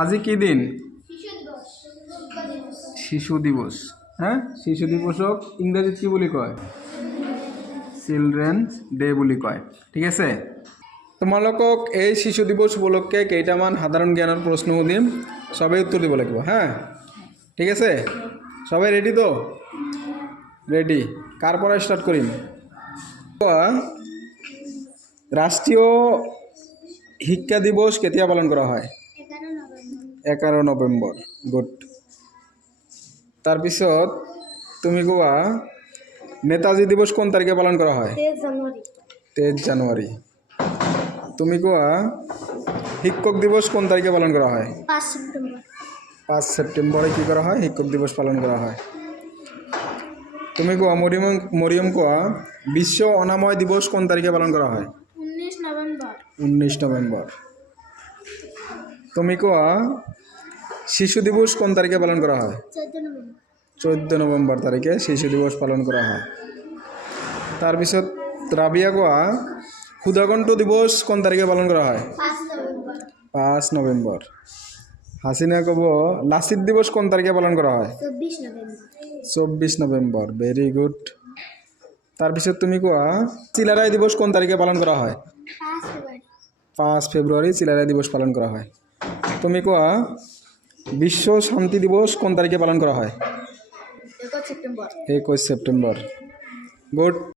আজি কি দিন? শিশু দিবস। হ্যাঁ, শিশু দিবসক ইংরেজিত কি বুলি কয়? চিলড্ৰেনছ ডে বুলি কয়। ঠিক আছে, তোমালোকক এই শিশু দিবস উপলক্ষে কেইটামান সাধারণ জ্ঞানের প্রশ্ন সুধিম, সবাই উত্তর দিব লাগিব। হ্যাঁ, ঠিক আছে, সবাই রেডি তো? রেডি। কার পৰা স্টার্ট করিম? রাষ্ট্রীয় শিক্ষা দিবস কেতিয়া পালন করা হয়? 11 নৱেম্বৰ। গুড। তাৰপিছত তুমি কোৱা নেতাজী দিবস কোন তারিখে পালন করা হয়? 23 জানুয়ারি। তুমি কোৱা শিক্ষক দিবস কোন তারিখে পালন করা হয়? 5 সেপ্টেম্বরে কি করা হয়? শিক্ষক দিবস পালন করা হয়। তুমি কোৱা মরিয়ম কোৱা বিশ্ব অনাময় দিবস কোন তারিখে পালন করা হয়? 19 নভেম্বর। তুমি কোৱা শিশু দিবস কোন তারিখে পালন করা হয়? 14 নভেম্বর তারিখে শিশু দিবস পালন করা হয়। তাৰপিছত রাবিয়া কোৱা ক্ষুধাকণ্ঠ দিবস কোন তারিখে পালন করা হয়? 5 নভেম্বর। হাসিনা কব লাচিত দিবস কোন তারিখে পালন করা হয়? 24 নভেম্বর। Very good. তাৰপিছত তুমি কোৱা চিলারাই দিবস কোন তারিখে পালন করা হয়? 5 ফেব্রুয়ারি চিলারাই দিবস পালন করা হয়। তুমি কোৱা বিশ্ব শান্তি দিবস কোন তারিখে পালন করা হয়? 21 সেপ্টেম্বর। গুড।